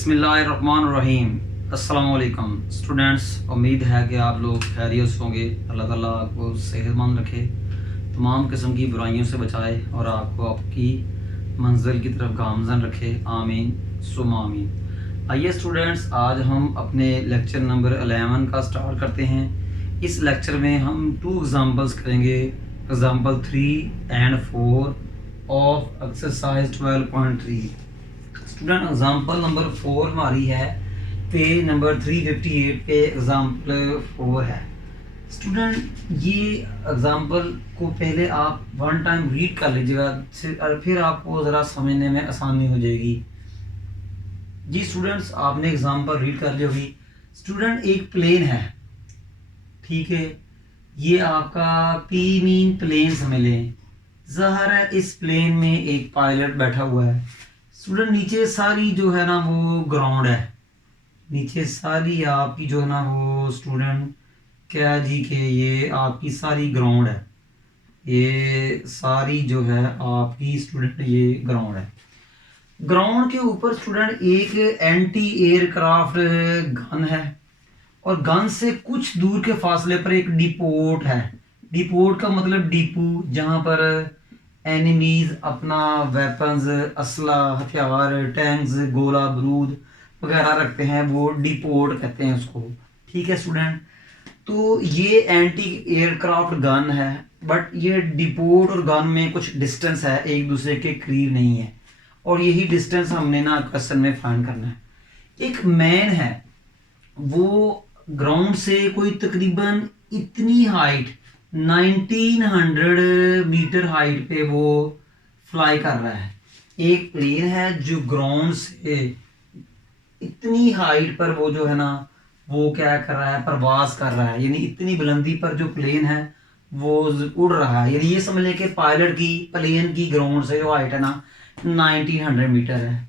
बिस्मिल्लाहिर्रहमानिर्रहीम। अस्सलाम वालेकुम स्टूडेंट्स, उम्मीद है कि आप लोग खैरियत से होंगे। अल्लाह ताला आपको सेहतमंद रखे, तमाम किस्म की बुराइयों से बचाए और आपको आपकी मंजिल की तरफ गामजन रखे। आमीन सुम आमीन। आइए स्टूडेंट्स, आज हम अपने लेक्चर नंबर 11 का स्टार्ट करते हैं। इस लेक्चर में हम 2 एग्जांपल्स करेंगे, example 3 and 4 of exercise 12.3। Student example number 4 हमारी है पेज नंबर 358 पे एग्जांपल 4 है। स्टूडेंट ये एग्जांपल को पहले आप वन टाइम रीड कर लीजिएगा और फिर आपको ज़रा समझने में आसानी हो जाएगी। जी स्टूडेंट्स, आपने एग्जांपल रीड कर ली होगी। स्टूडेंट एक प्लेन है, ठीक है, ये आपका पी मीन प्लेन समझ लें। ज़ाहिर है इस प्लेन में एक पायलट बैठा हुआ है। स्टूडेंट नीचे सारी जो है ना वो ग्राउंड है, नीचे सारी आपकी जो है ना वो स्टूडेंट क्या जी के ये आपकी सारी ग्राउंड है, ये सारी जो है आपकी स्टूडेंट ये ग्राउंड है। ग्राउंड के ऊपर स्टूडेंट एक एंटी एयरक्राफ्ट गन है और गन से कुछ दूर के फासले पर एक डिपोट है। डिपोट का मतलब डिपो, जहाँ पर एनिमीज अपना वेपन्स, असला, हथियार, टैंक्स, गोला बारूद वगैरह रखते हैं, वो डिपोट कहते हैं उसको। ठीक है स्टूडेंट, तो ये एंटी एयरक्राफ्ट गन है, बट ये डिपोट और गन में कुछ डिस्टेंस है, एक दूसरे के करीब नहीं है, और यही डिस्टेंस हमने ना क्वेश्चन में फाइंड करना है। एक मैन है, वो ग्राउंड से कोई तकरीबन इतनी हाइट 1900 मीटर हाइट पे वो फ्लाई कर रहा है। एक प्लेन है जो ग्राउंड से इतनी हाइट पर वो जो है ना वो क्या कर रहा है, प्रवास कर रहा है, यानी इतनी बुलंदी पर जो प्लेन है वो उड़ रहा है। यानी ये समझ लें कि पायलट की प्लेन की ग्राउंड से जो हाइट है ना 1900 मीटर है।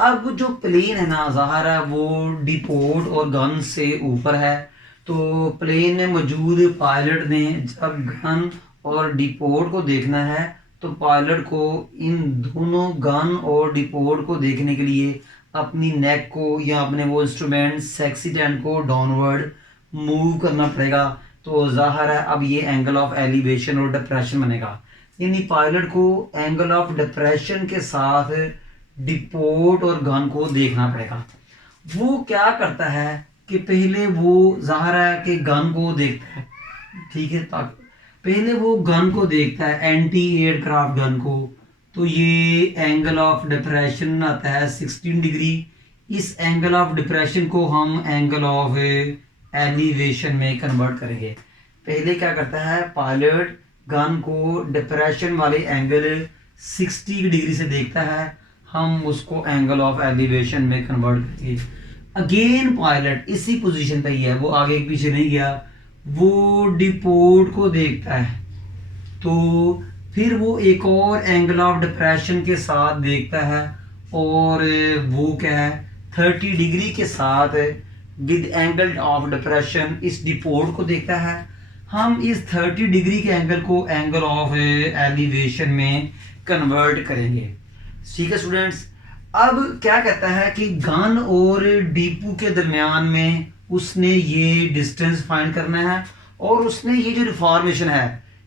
अब जो प्लेन है ना ज़ाहिर है वो डिपोट और गन से ऊपर है, तो प्लेन में मौजूद पायलट ने जब गन और डिपोट को देखना है तो पायलट को इन दोनों गन और डिपोट को देखने के लिए अपनी नेक को या अपने वो इंस्ट्रूमेंट सेक्सीटेंट को डाउनवर्ड मूव करना पड़ेगा। तो ज़ाहिर है अब ये एंगल ऑफ एलिवेशन और डिप्रेशन बनेगा, यानी पायलट को एंगल ऑफ डिप्रेशन के साथ डिपोट और गन को देखना पड़ेगा। वो क्या करता है कि पहले वो ज़ाहिर है कि गन को देखता है, ठीक है, पहले वो गन को देखता है, एंटी एयरक्राफ्ट गन को। तो ये एंगल ऑफ डिप्रेशन आता है 16 डिग्री। इस एंगल ऑफ डिप्रेशन को हम एंगल ऑफ एलिवेशन में कन्वर्ट करेंगे। पहले क्या करता है, पायलट गन को डिप्रेशन वाले एंगल 60 डिग्री से देखता है, हम उसको एंगल ऑफ एलिवेशन में कन्वर्ट करेंगे। अगेन पायलट इसी पोजीशन पे ही है, वो आगे पीछे नहीं गया, वो डिपोट को देखता है, तो फिर वो एक और एंगल ऑफ डिप्रेशन के साथ देखता है और वो क्या है 30 डिग्री के साथ विद एंगल ऑफ डिप्रेशन इस डिपोट को देखता है। हम इस 30 डिग्री के एंगल को एंगल ऑफ एलिवेशन में कन्वर्ट करेंगे। ठीक है स्टूडेंट्स, अब क्या कहता है कि गन और डिपो के दरमियान में उसने ये डिस्टेंस फाइंड करना है, और उसने ये जो रिफॉर्मेशन है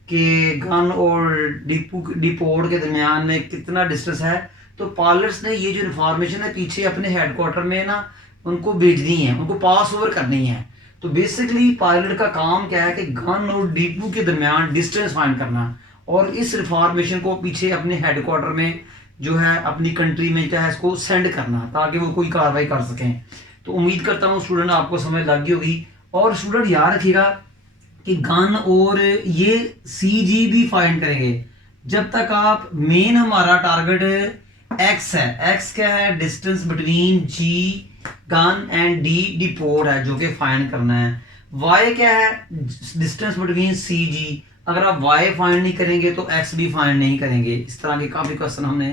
कि गन और डिपोट के दरमियान में कितना डिस्टेंस है, तो पायलट्स ने ये जो रिफॉर्मेशन है पीछे अपने हेडक्वार्टर में ना उनको भेजनी है, उनको पास ओवर करनी है। तो बेसिकली पायलट का काम क्या है कि गन और डिपो के दरमियान डिस्टेंस फाइंड करना और इस रिफॉर्मेशन को पीछे अपने हेडक्वार्टर में जो है अपनी कंट्री में क्या है इसको सेंड करना, ताकि वो कोई कार्रवाई कर सकें। तो उम्मीद करता हूँ स्टूडेंट आपको समझ लग गई होगी। और स्टूडेंट याद रखिएगा कि गन और ये CG भी फाइंड करेंगे जब तक आप मेन हमारा टारगेट X है। X क्या है, distance between G gun and D depot है जो कि फाइंड करना है। Y क्या है, डिस्टेंस बिटवीन CG। अगर आप Y फाइंड नहीं करेंगे तो X भी फाइंड नहीं करेंगे। इस तरह के काफ़ी क्वेश्चन हमने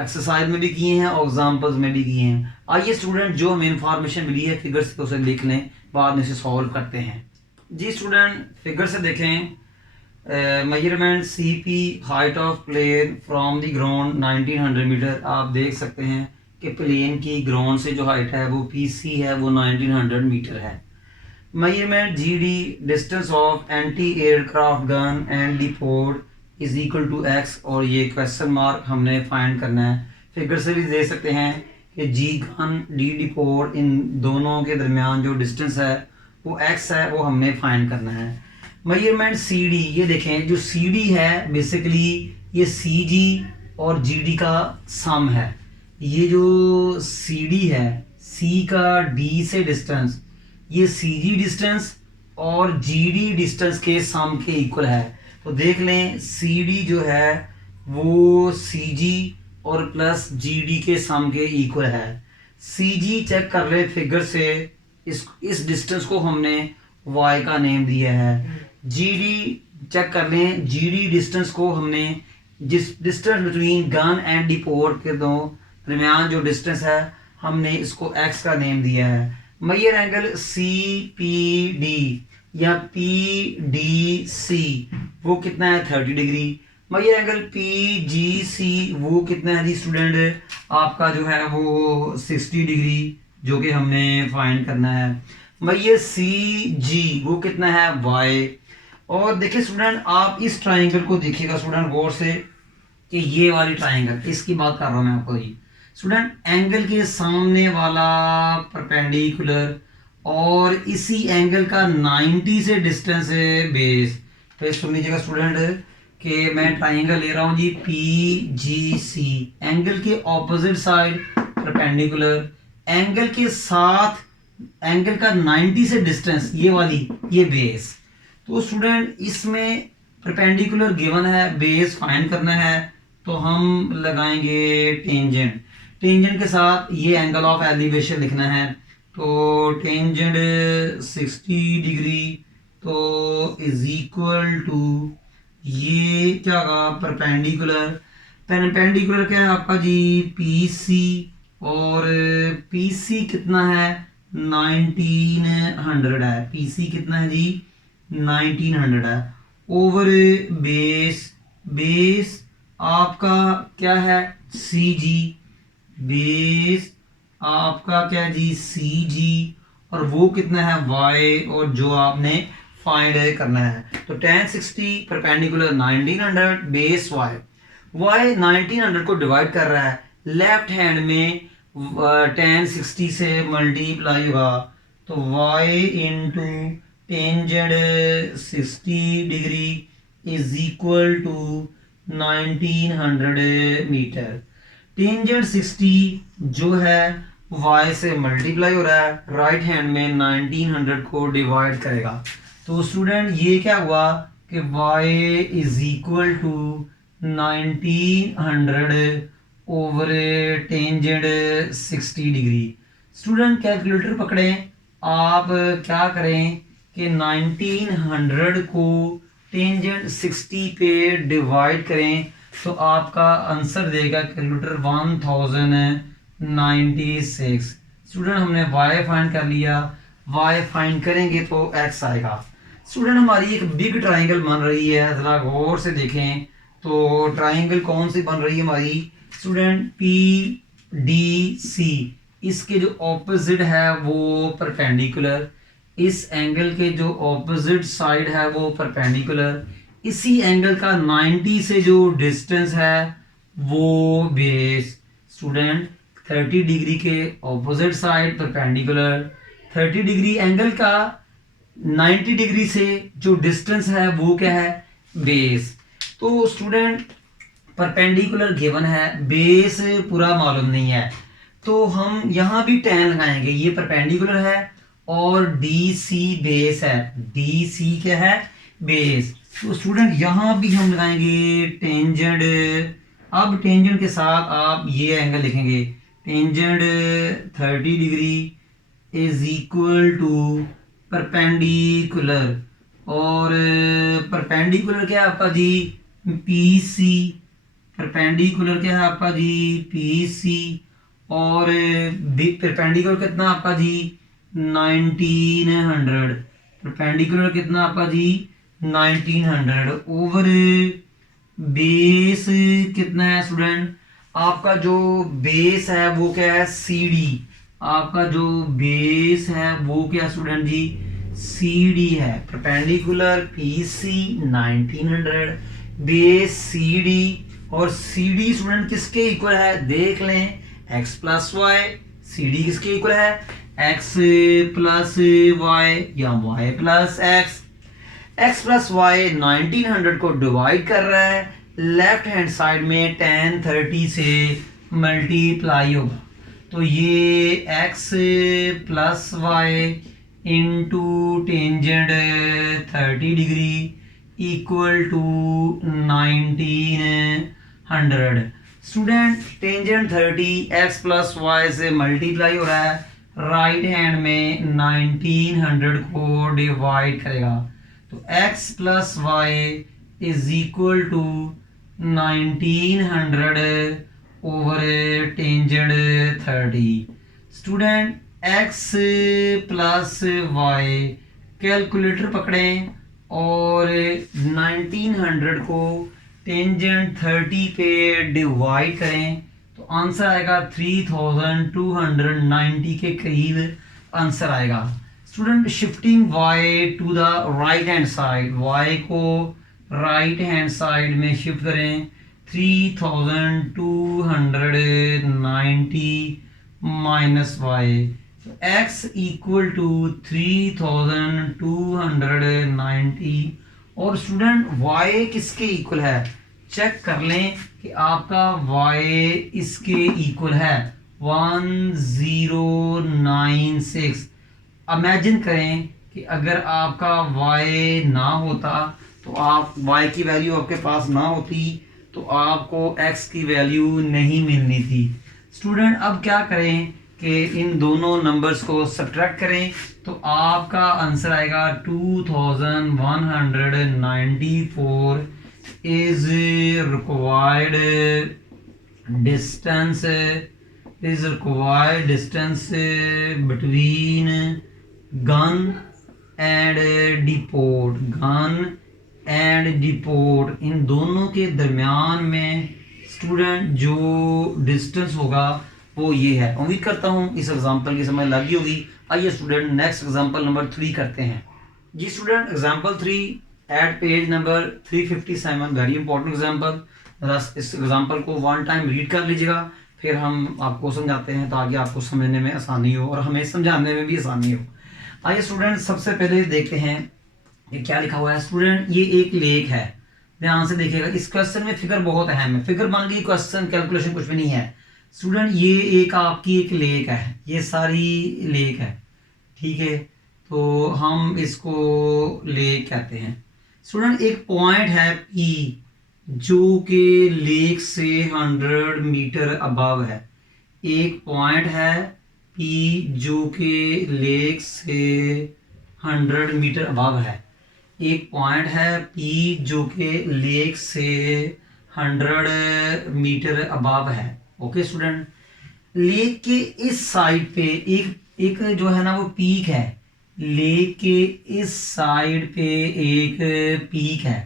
एक्सरसाइज में भी किए हैं और एग्जाम्पल्स में भी किए हैं। आइए स्टूडेंट, जो हमें इंफॉर्मेशन मिली है फिगर से तो उसे लिख लें, बाद में से सॉल्व करते हैं। जी स्टूडेंट, फिगर से देखें, measurement CP height of plane from the ground 1900 meter. आप देख सकते हैं कि प्लेन की ग्राउंड से जो हाइट है वो PC है वो 1900 मीटर है। Measurement GD distance of anti aircraft gun and deport is equal to x, और ये क्वेश्चन मार्क हमने फाइंड करना है। फिगर से भी दे सकते हैं कि G गन D डिपोर्ट इन दोनों के दरमियान जो डिस्टेंस है वो x है, वो हमने फाइंड करना है। मेजरमेंट CD, ये देखें जो CD है बेसिकली ये CG और GD का सम है। ये जो CD है C का D से डिस्टेंस, ये CG डिस्टेंस और GD डिस्टेंस के सम के इक्वल है। तो देख लें CD जो है वो CG और प्लस GD के सम के इक्वल है। CG चेक कर ले फिगर से, इस डिस्टेंस को हमने y का नेम दिया है। GD चेक कर लें, GD डिस्टेंस को हमने, जिस distance between gun and deport के दो दरमियान जो डिस्टेंस है हमने इसको x का नेम दिया है। मेजर एंगल CPD या PDC वो कितना है 30 डिग्री। मेजर एंगल PGC वो कितना है जी स्टूडेंट, आपका जो है वो 60 डिग्री, जो कि हमने फाइंड करना है। मेजर CG वो कितना है y। और देखिए स्टूडेंट आप इस ट्राइंगल को देखिएगा स्टूडेंट गौर से, कि ये वाली ट्राइंगल, इसकी बात कर रहा हूँ मैं आपको जी स्टूडेंट, एंगल के सामने वाला परपेंडिकुलर और इसी एंगल का 90 से डिस्टेंस है बेस। तो सुन लीजिएगा स्टूडेंट कि मैं ट्राइंगल ले रहा हूँ जी PGC, एंगल के ऑपोजिट साइड परपेंडिकुलर, एंगल के साथ एंगल का 90 से डिस्टेंस, ये वाली ये बेस। तो स्टूडेंट इसमें परपेंडिकुलर गिवन है, बेस फाइंड करना है, तो हम लगाएंगे टेंजेंट। टेंजेंट के साथ ये एंगल ऑफ एलिवेशन लिखना है, तो टेंजेंट 60 डिग्री तो इज इक्वल टू ये क्या होगा परपेंडिकुलर। परपेंडिकुलर क्या है आपका जी PC, और PC कितना है 1900 है। PC कितना है जी 1900 है, ओवर बेस, बेस आपका क्या है CG, बेस आपका क्या है जी CG, और वो कितना है y, और जो आपने फाइंड करना है। तो tan 60 perpendicular 1900 base y, y 1900 को डिवाइड कर रहा है, लेफ्ट हैंड में tan 60 से मल्टीप्लाई होगा, तो y into tangent 60 degree is equal to 1900 meter. Tangent 60 जो है y से मल्टीप्लाई हो रहा है, राइट हैंड में 1900 को डिवाइड करेगा। तो स्टूडेंट ये क्या हुआ कि y is equal to 1900 over tangent 60 degree. Student calculator पकड़ें, आप क्या करें कि 1900 को टेंजेंट 60 पे डिवाइड करें, तो आपका आंसर देगा कैलकुलेटर 1096। स्टूडेंट हमने y फाइंड कर लिया, y फाइंड करेंगे तो x आएगा। स्टूडेंट हमारी एक बिग ट्राइंगल बन रही है, जरा गौर से देखें। तो ट्राइंगल कौन सी बन रही है हमारी स्टूडेंट PDC, इसके जो ऑपोजिट है वो परपेंडिकुलर, इस एंगल के जो ऑपोजिट साइड है वो परपेंडिकुलर, इसी एंगल का 90 से जो डिस्टेंस है वो बेस। स्टूडेंट 30 डिग्री के opposite side perpendicular, 30 degree angle का 90 डिग्री से जो डिस्टेंस है वो क्या है बेस। तो स्टूडेंट परपेंडिकुलर गिवन है, बेस पूरा मालूम नहीं है, तो हम यहाँ भी tan लगाएंगे, ये परपेंडिकुलर है और DC बेस है, DC क्या है बेस। तो स्टूडेंट यहाँ भी हम लगाएंगे टेंजेंट। अब टेंजेंट के साथ आप ये एंगल लिखेंगे, tangent 30 degree is equal to perpendicular, और परपेंडिकुलर क्या है आपका जी PC, परपेंडिकुलर क्या है आपका जी PC, और परपेंडिकुलर कितना आपका जी 1900, परपेंडिकुलर कितना आपका जी 1900 ओवर बेस कितना है स्टूडेंट आपका जो बेस है वो क्या है, सी डी। आपका जो बेस है वो क्या स्टूडेंट जी, सी डी है। Perpendicular P C 1900, base C D. और सी डी स्टूडेंट किसके इक्वल है, देख लें, x plus Y. C D किसके इक्वल है, x प्लस वाई या y plus X. x plus Y 1900 को डिवाइड कर रहा है, लेफ्ट हैंड साइड में 1030 से मल्टीप्लाई होगा। तो ये x plus Y into tangent 30 degree equal to 1900। Student tangent 30 x plus Y से मल्टीप्लाई हो रहा है, राइट हैंड में 1900 को डिवाइड करेगा। तो x प्लस वाई is equal to 1900 over tangent 30। Student x plus Y, calculator पकड़ें और 1900 को टेंजेंट 30 पे डिवाइड करें तो आंसर आएगा 3290 के करीब आंसर आएगा। Student shifting y to the right hand side, y को राइट हैंड साइड में शिफ्ट करें, 3290 minus y, x equal to 3290। और स्टूडेंट y किसके इक्वल है, चेक कर लें कि आपका y इसके इक्वल है 1096। इमेजिन करें कि अगर आपका y ना होता तो आप y की वैल्यू आपके पास ना होती तो आपको x की वैल्यू नहीं मिलनी थी। स्टूडेंट अब क्या करें कि इन दोनों नंबर्स को सब्ट्रैक्ट करें तो आपका आंसर आएगा 2194 is required distance between gun and depot. इन दोनों के दरमियान में स्टूडेंट जो डिस्टेंस होगा वो ये है। उम्मीद करता हूँ इस एग्जांपल की समझ लगी होगी। आइए स्टूडेंट नेक्स्ट एग्जांपल नंबर 3 करते हैं। जी student example 3 at page number 357, very important example. इस एग्जांपल को वन टाइम रीड कर लीजिएगा, फिर हम आपको समझाते हैं ताकि आपको समझने में आसानी हो और हमें समझाने में भी आसानी हो। आइए स्टूडेंट सबसे पहले देखते हैं ये क्या लिखा हुआ है। स्टूडेंट ये एक लेक है, ध्यान से देखिएगा। इस क्वेश्चन में फिगर बहुत अहम है, फिगर बन गई, क्वेश्चन कैलकुलेशन कुछ भी नहीं है। स्टूडेंट ये एक आपकी एक लेक है, ये सारी लेक है, ठीक है, तो हम इसको लेक कहते हैं। स्टूडेंट एक पॉइंट है P जो कि लेक से 100 मीटर अबव है। एक पॉइंट है P जो कि लेक से 100 मीटर अबव है। एक पॉइंट है P जो कि लेक से 100 मीटर अबव है। ओके स्टूडेंट, लेक के इस साइड पे एक जो है ना वो पीक है। लेक के इस साइड पे एक पीक है,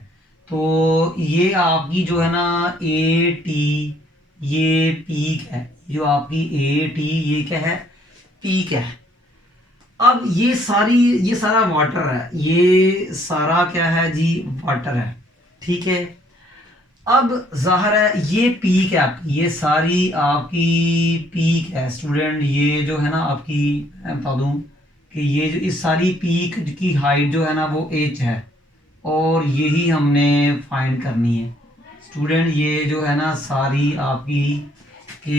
तो ये आपकी जो है ना AT, ये पीक है। जो आपकी AT ये क्या है, पीक है। अब ये सारा वाटर है, ये सारा क्या है जी, वाटर है, ठीक है। अब जाहिर है ये पीक है आपकी, ये सारी आपकी पीक है। स्टूडेंट ये जो है ना आपकी, मैं बता दूं कि ये जो इस सारी पीक की हाइट जो है ना वो h है और यही हमने फाइंड करनी है। स्टूडेंट ये जो है ना सारी आपकी कि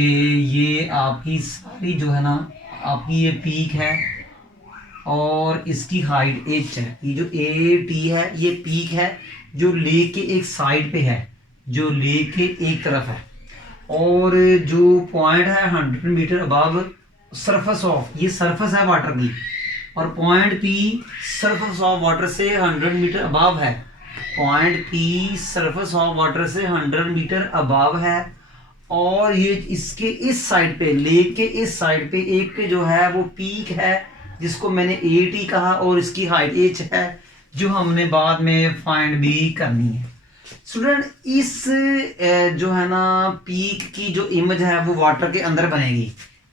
ये आपकी सारी जो है ना आपकी ये पीक है और इसकी हाइट h है। ये जो AT है ये पीक है जो लेक के एक साइड पे है, जो लेक के एक तरफ है। और जो पॉइंट है 100 मीटर अबव सरफेस ऑफ, ये सरफेस है वाटर की, और point P surface of water से 100 मीटर अबव है। Point P surface of water से 100 मीटर अबव है। और ये इसके इस साइड पे, लेक के इस साइड पे एक जो है वो पीक है जिसको मैंने AT कहा और इसकी हाइट h है जो हमने बाद में फाइंड भी करनी है। स्टूडेंट इस जो है ना पीक की जो इमेज है वो वाटर के अंदर बनेगी।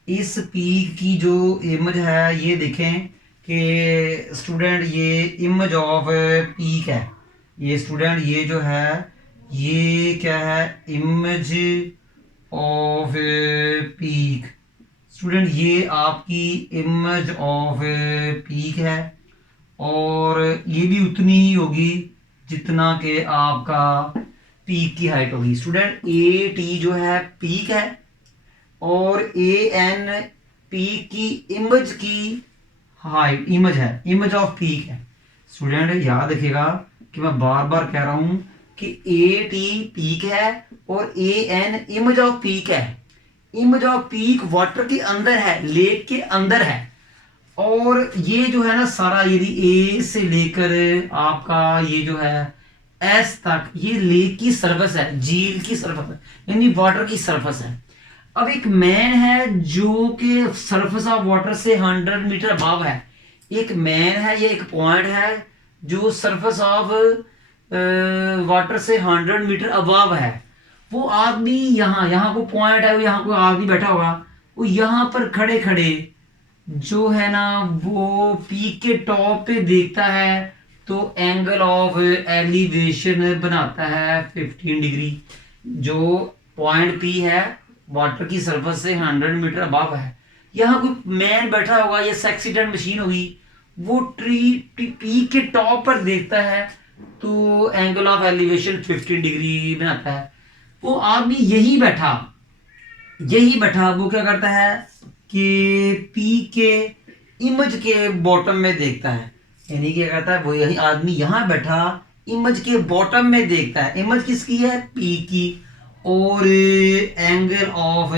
इस पीक की जो इमेज है ये देखें कि स्टूडेंट ये इमेज ऑफ पीक है। ये स्टूडेंट ये जो है ये क्या है, इमेज ऑफ पीक। स्टूडेंट ये आपकी इमेज ऑफ पीक है और ये भी उतनी ही होगी जितना कि आपका पीक की हाइट होगी। स्टूडेंट ए टी जो है पीक है और ए एन पीक की इमेज की हाइट, इमेज है, इमेज ऑफ पीक है। स्टूडेंट याद रखिएगा कि मैं बार बार कह रहा हूं कि ए टी पीक है और A an image off peak है। इमेज ऑफ पीक वाटर के अंदर है, लेक के अंदर है। और ये जो है ना सारा यदि ए से लेकर आपका ये जो है एस तक ये लेक की सरफेस है, झील की सरफेस है, यानी वाटर की सरफेस है। अब एक मैन है जो कि सरफेस ऑफ वाटर से 100 मीटर अबव है। एक मैन है, ये एक पॉइंट है जो सरफेस ऑफ वाटर से 100 मीटर अबव है। वो आदमी यहाँ कोई पॉइंट है, यहाँ कोई आदमी बैठा होगा, वो यहाँ पर खड़े खड़े जो है ना वो पीक के टॉप पे देखता है तो एंगल ऑफ एलिवेशन बनाता है 15 डिग्री। जो पॉइंट पी है वाटर की सरफेस से 100 मीटर अबव है, यहाँ कोई मैन बैठा होगा या एक्सीडेंट मशीन होगी, वो पीक के टॉप पर देखता है तो एंगल ऑफ एलिवेशन 15 डिग्री बनाता है। वो आदमी यही बैठा वो क्या करता है कि पी के इमेज के बॉटम में देखता है। यानी क्या करता है वो यही आदमी यहाँ बैठा इमेज के बॉटम में देखता है। इमेज किसकी है, पी की, और एंगल ऑफ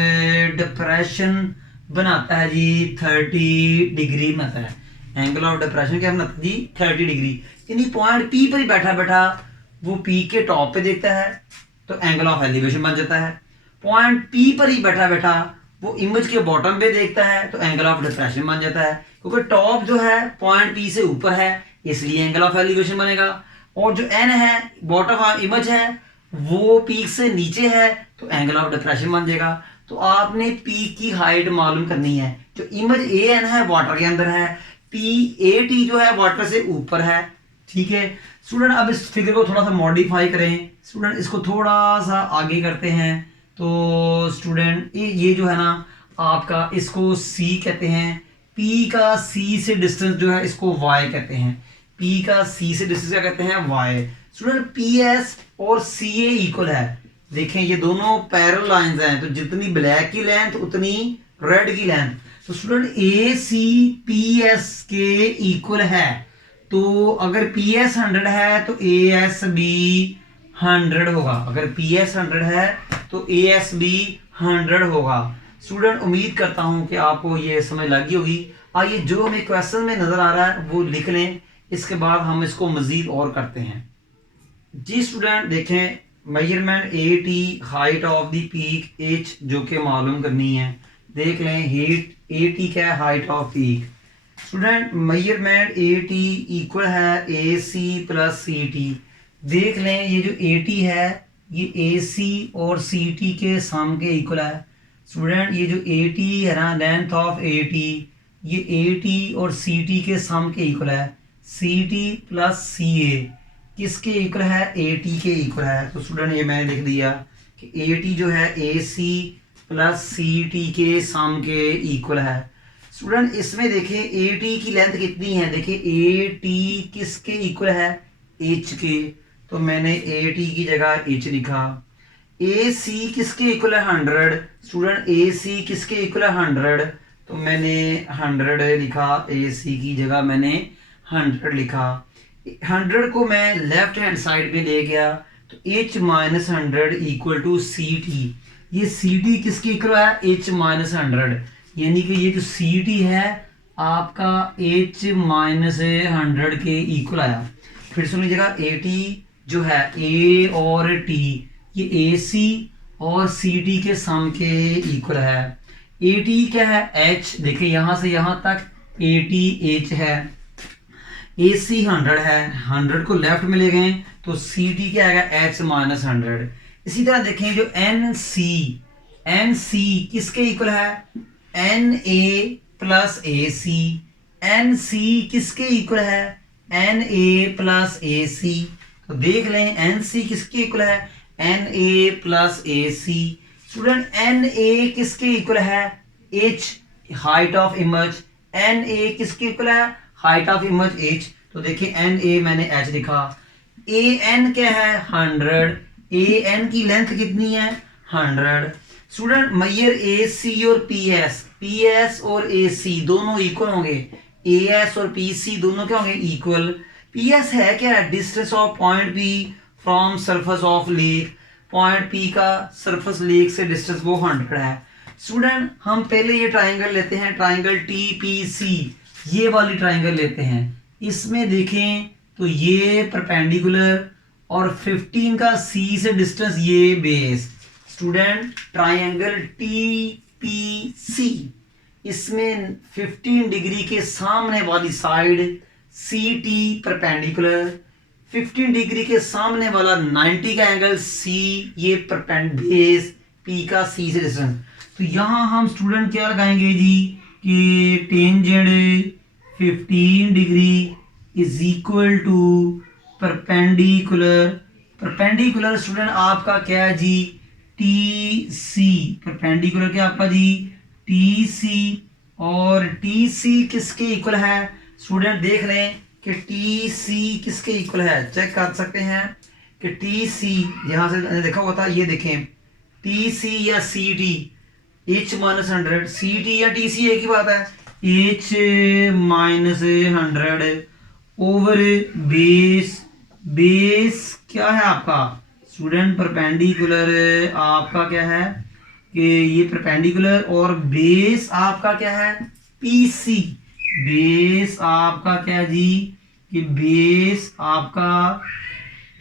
डिप्रेशन बनाता है जी 30 डिग्री बनाता है। एंगल ऑफ डिप्रेशन क्या बनाता है जी 30 डिग्री। यानी पॉइंट पी पर ही बैठा बैठा वो पी के टॉप पे देखता है तो एंगल ऑफ एलिवेशन बन जाता है। पॉइंट पी पर ही बैठा बैठा वो इमेज के बॉटम पे देखता है तो एंगल ऑफ डिप्रेशन बन जाता है, क्योंकि टॉप जो है पॉइंट पी से ऊपर है इसलिए एंगल ऑफ एलिवेशन बनेगा। और जो एन है बॉटम ऑफ इमेज है वो पीक से नीचे है तो एंगल ऑफ डिप्रेशन बन जाएगा। तो आपने पीक की हाइट मालूम करनी है। जो इमेज ए एन है वाटर के अंदर है, पी ए टी जो है वाटर से ऊपर है। ठीक है स्टूडेंट, अब इस फिगर को थोड़ा सा मॉडिफाई करें। स्टूडेंट इसको थोड़ा सा आगे करते हैं तो स्टूडेंट ये जो है ना आपका इसको सी कहते हैं। पी का सी से डिस्टेंस जो है इसको वाई कहते हैं। पी का सी से डिस्टेंस क्या कहते हैं, वाई। स्टूडेंट पी एस और सी ए इक्वल है। देखें ये दोनों पैरेलल लाइंस हैं तो जितनी ब्लैक की लेंथ उतनी रेड की लेंथ। तो स्टूडेंट ए सी पी एस के इक्वल है। तो अगर पी एस 100 है तो ए एस बी 100 होगा। अगर पी एस 100 है तो ए एस बी 100 होगा। स्टूडेंट उम्मीद करता हूं कि आपको ये समझ लगी होगी। आइए जो हमें क्वेश्चन में नजर आ रहा है वो लिख लें, इसके बाद हम इसको मजीद और करते हैं। जी स्टूडेंट देखें, measurement A T height of the peak H जो कि मालूम करनी है। देख लें हाइट ए टी क्या है, height off peak. Student measurement A T equal है ए सी प्लस सी टी। देख लें ये जो ए टी है ये ए सी और सी टी के सम के इक्वल है। स्टूडेंट ये जो ए टी है ना, लेंथ ऑफ ए टी, ये ए टी और सी टी के सम के इक्वल है। सी टी प्लस सी ए किसके इक्वल है, ए टी के इक्वल है। तो स्टूडेंट ये मैंने लिख दिया कि ए टी जो है ए सी प्लस सी टी के सम के इक्वल है। स्टूडेंट इसमें देखिए ए टी की लेंथ कितनी है, देखिए ए टी किसके इक्वल है, एच के। तो मैंने ए टी की जगह एच लिखा। ए सी किसके इक्वल है, 100। स्टूडेंट ए सी किसके इक्वल है, 100। तो मैंने 100 लिखा, ए सी की जगह मैंने 100 लिखा। 100 को मैं लेफ्ट हैंड साइड में ले गया तो h minus 100 equal to C T. ये सी टी किसके इक्वल है, h माइनस 100। यानी कि ये जो सी टी है आपका h माइनस 100 के इक्वल आया। फिर सुन लीजिएगा ए टी जो है ए और टी ये ए सी और सी टी के सम के इक्वल है। ए टी क्या है, एच। देखिए यहां से यहां तक ए टी एच है। AC 100 है, 100 को लेफ्ट में ले गए तो CT क्या आएगा, H माइनस 100। इसी तरह देखें जो NC किसके इक्वल है, NA प्लस AC। NC किसके इक्वल है, NA प्लस AC। तो देख लें NC किसके इक्वल है, NA plus AC। Student NA किसके इक्वल है, H height of image. NA किसके इक्वल है, हाइट ऑफ इमेज H। तो देखिए NA मैंने H लिखा। AN क्या है, 100। AN की लेंथ कितनी है, 100। स्टूडेंट मैयर AC और PS और AC दोनों इक्वल होंगे। AS और PC दोनों क्या होंगे, इक्वल। PS है क्या, distance of point P from surface of lake. Point P का सरफेस लेक से डिस्टेंस वो 100 है। स्टूडेंट हम पहले ये ट्राइंगल लेते हैं, ट्राइंगल TPC, ये वाली ट्राइंगल लेते हैं। इसमें देखें तो ये परपेंडिकुलर और 15 का C से डिस्टेंस ये बेस। स्टूडेंट ट्राइंगल TPC, इसमें 15 डिग्री के सामने वाली साइड CT परपेंडिकुलर, 15 डिग्री के सामने वाला 90 का एंगल C, ये बेस P का C से डिस्टेंस। तो यहां हम स्टूडेंट क्या लगाएंगे जी कि tangent 15 degree is equal to perpendicular student आपका क्या है जी, TC। परपेंडिकुलर क्या आपका जी, TC। और TC किसके इक्वल है, स्टूडेंट देख लें कि TC किसके इक्वल है, चेक कर सकते हैं कि TC यहां से देखा हुआ था, ये देखें TC या CT, H माइनस 100, CT या TC एक ही बात है, H माइनस 100 ओवर बेस क्या है आपका स्टूडेंट, परपेंडिकुलर आपका क्या है कि ये परपेंडिकुलर, और बेस आपका क्या है, PC। बेस आपका क्या जी कि बेस आपका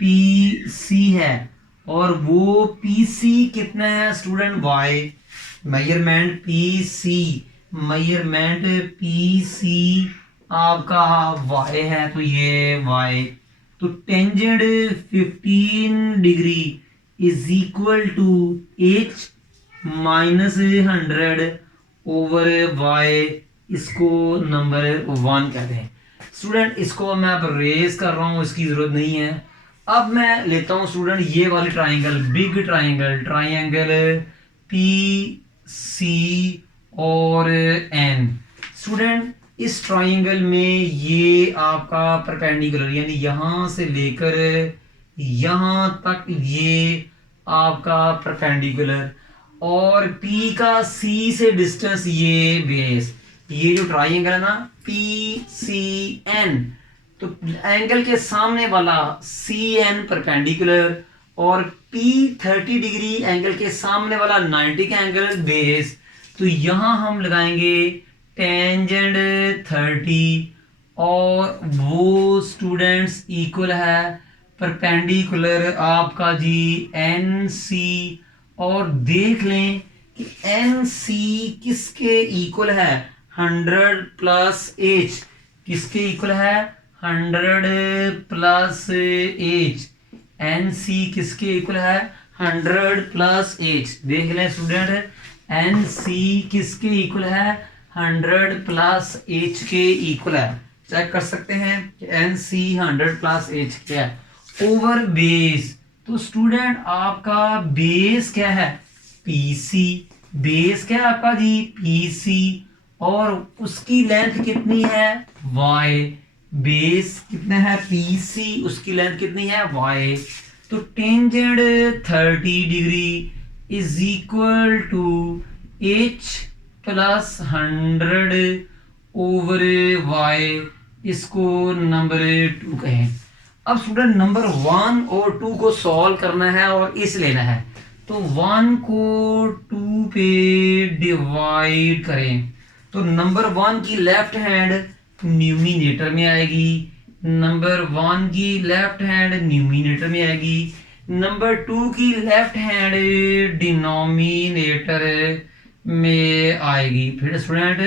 PC है, और वो PC कितना है स्टूडेंट, Y। मेजरमेंट PC आपका Y है, तो ये Y। तो tangent 15 degree is equal to H minus 100 over Y, इसको नंबर 1 कहते हैं। स्टूडेंट इसको मैं अब रेस कर रहा हूँ, इसकी जरूरत नहीं है। अब मैं लेता हूँ स्टूडेंट ये वाली ट्राइंगल, बिग ट्राइंगल PC और N। स्टूडेंट इस ट्राइंगल में ये आपका परपेंडिकुलर यानी यहां से लेकर यहां तक ये आपका परपेंडिकुलर, और P का C से डिस्टेंस ये बेस। ये जो ट्राइंगल है ना PCN, तो एंगल के सामने वाला CN परपेंडिकुलर और P 30 डिग्री एंगल के सामने वाला 90 का एंगल बेस। तो यहां हम लगाएंगे टेंजेंट 30, और वो स्टूडेंट्स इक्वल है परपेंडिकुलर आपका जी NC। और देख लें कि NC किसके इक्वल है, 100 प्लस H। किसके इक्वल है, 100 प्लस H। NC किसके इक्वल है, 100 प्लस H। देख लें स्टूडेंट NC किसके इक्वल है, 100 प्लस H के इक्वल है। चेक कर सकते हैं कि NC 100 प्लस H क्या है, ओवर बेस। तो स्टूडेंट आपका बेस क्या है, PC। बेस क्या है आपका जी, PC, और उसकी लेंथ कितनी है, Y। बेस कितना है, PC, उसकी लेंथ कितनी है, Y। तो tangent 30 degree is equal to H plus 100 over Y, इसको नंबर 2 कहें। अब स्टूडेंट नंबर 1 और 2 को सॉल्व करना है और इस लेना है, तो 1 को 2 पे डिवाइड करें तो नंबर 1 की लेफ्ट हैंड न्यूमिनेटर में आएगी, नंबर 1 की लेफ्ट हैंड न्यूमिनेटर में आएगी, नंबर 2 की लेफ्ट हैंड डिनोमिनेटर में आएगी। फिर स्टूडेंट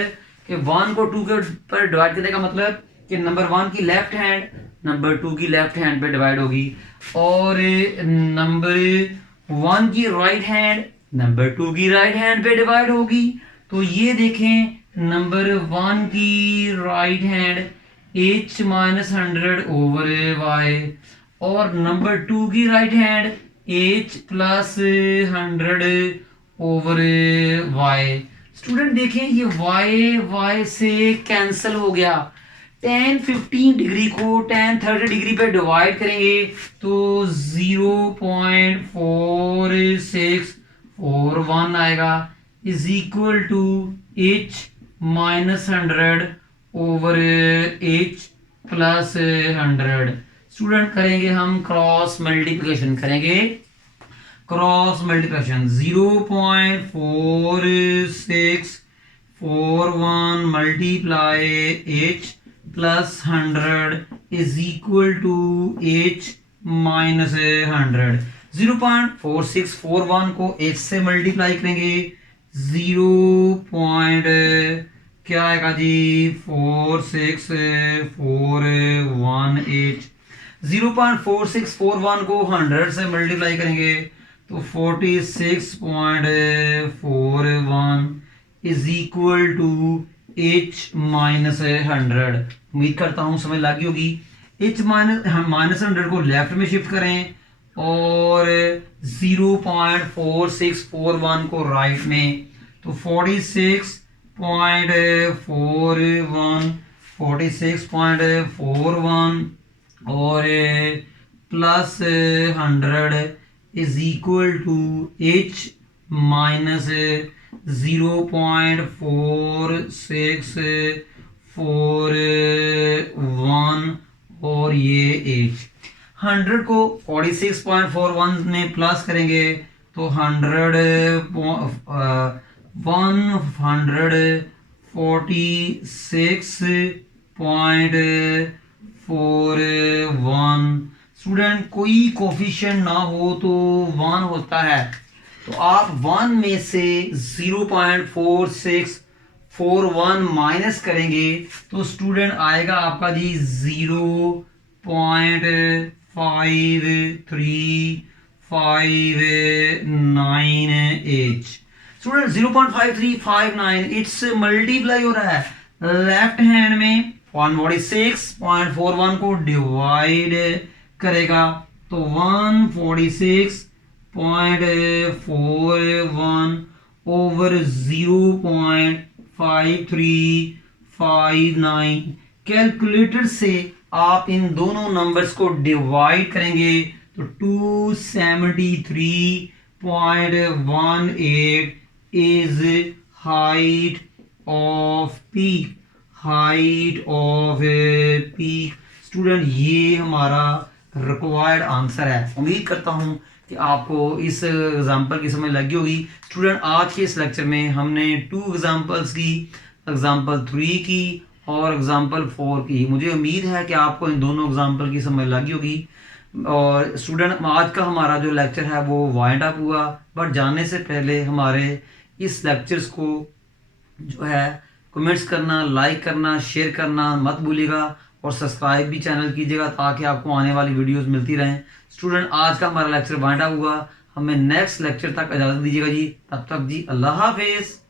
कि 1 को 2 के पर डिवाइड करने का मतलब कि नंबर 1 की लेफ्ट हैंड नंबर 2 की लेफ्ट हैंड पे डिवाइड होगी और नंबर 1 की राइट हैंड नंबर 2 की राइट हैंड पे डिवाइड होगी। तो ये देखें नंबर 1 की right hand h minus 100 over y और नंबर 2 की right hand h plus 100 over y। Student देखें ये y से कैंसिल हो गया। tan 15 डिग्री को tan 30 डिग्री पे डिवाइड करेंगे तो 0.4641 आएगा is equal to h minus 100 over h plus 100। Student करेंगे हम क्रॉस मल्टीप्लिकेशन करेंगे। Cross multiplication 0.4641 multiply h plus 100 is equal to h minus 100। 0.4641 को h से मल्टीप्लाई करेंगे क्या आएगा जी 4641h। 0.4641 को 100 से मल्टीप्लाई करेंगे तो 46.41 is equal to h minus 100। उम्मीद करता हूँ समझ लगी होगी। h माइनस 100 को लेफ्ट में शिफ्ट करें और 0.4641 को राइट में तो 46.41 और plus 100 is equal to h minus 0.4641 और ये h। 100 को 46.41 में प्लस करेंगे तो 146.41। स्टूडेंट कोई कोफिशिएंट ना हो तो 1 होता है तो आप 1 में से 0.4641 माइनस करेंगे तो स्टूडेंट आएगा आपका जी 0.5359h। स्टूडेंट 0.5359 इट्स मल्टीप्लाई हो रहा है लेफ्ट हैंड में 146.41 को डिवाइड करेगा तो 146.41 ओवर 0.5359। कैलकुलेटर से आप इन दोनों नंबर्स को डिवाइड करेंगे तो 273.18 is height off peak. Height off peak. Student ये हमारा रिक्वायर्ड आंसर है। उम्मीद करता हूँ कि आपको इस एग्जांपल की समझ लगी होगी। स्टूडेंट आज के इस लेक्चर में हमने 2 एग्जांपल्स की, एग्जांपल 3 की और एग्जांपल 4 की। मुझे उम्मीद है कि आपको इन दोनों एग्जांपल की समझ लगी होगी। और स्टूडेंट आज का हमारा जो लेक्चर है वो वाइंड अप हुआ, बट जाने से पहले हमारे इस लेक्चर्स को जो है कमेंट्स करना, लाइक करना, शेयर करना मत भूलिएगा और सब्सक्राइब भी चैनल कीजिएगा ताकि आपको आने वाली वीडियोस मिलती रहें। स्टूडेंट आज का हमारा लेक्चर वाइंड अप हुआ। हमें नेक्स्ट लेक्चर तक इजाज़त दीजिएगा जी। तब तक जी अल्लाह हाफिज़।